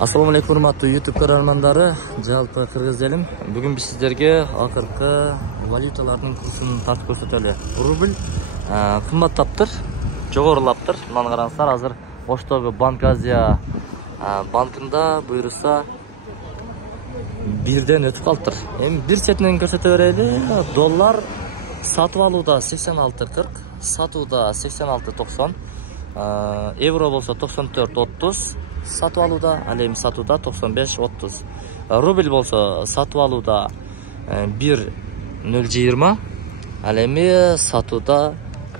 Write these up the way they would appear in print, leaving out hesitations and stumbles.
Assalamu alaikum урматтуу YouTube көрөрмандары, жалпы кыргыз элим. Бүгүн биз сиздерге акыркы валюталардын курсун тартып көрсөтөлү. Рубль кымбаттаптыр, жогорулаптыр. Мына караңыздар, азыр Оштогу Банк Азия банкында буйруса бирден өтүп калыптыр. Эми бир четинен көрсөтө берели. Доллар сатып алууда 86.40, сатууда 86.90, евро болсо 94.30. Сатып алууда, ал эми сатууда 95.30. Рубль болсо сатып алууда 1.020, ал эми сатууда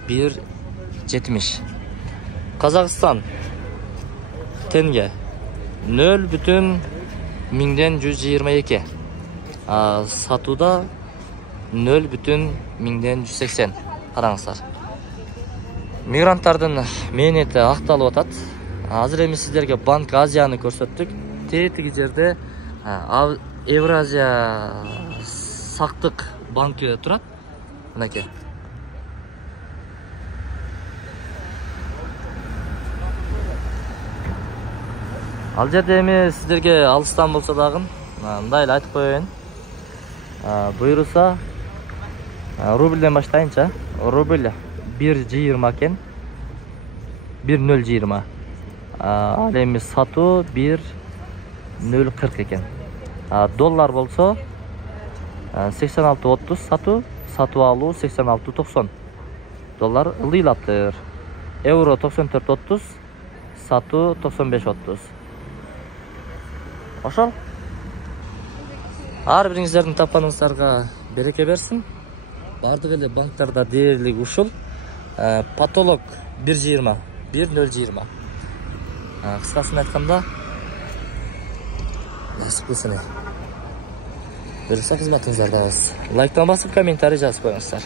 1.70. Казакстан тенге 0.1122, сатууда 0.1180. Караңыздар. Мигранттардын мээнети акталып атат. Азыр эми сиздерге Банк Азияны көрсөттүк. Тетиги жерде Евразия сактык банкы турат. Мынакей. Ал жерде эми сиздерге алыстан болсо дагы мындай эле айтып коеюн. Буйруса рубльден баштайынча. Рубль 1.20 экен. 1.020. Ал эми сатуу 1.040 экен. Доллар болсо 86.30 сатуу алуу 86.90. Доллар ылдыйлаптыр. Евро 94.30, сатуу 95.30. Ошол. Ар бириңиздердин тапканыңыздарга береке берсин. Бардык эле банктарда дээрлик ушул. Потолок 1.20, 1.020. Кыскасын айтканда, насип кылсын. Буюрса кызматыңыздарда болсун. Лайктан басып, комментарий жазып коюңуздар.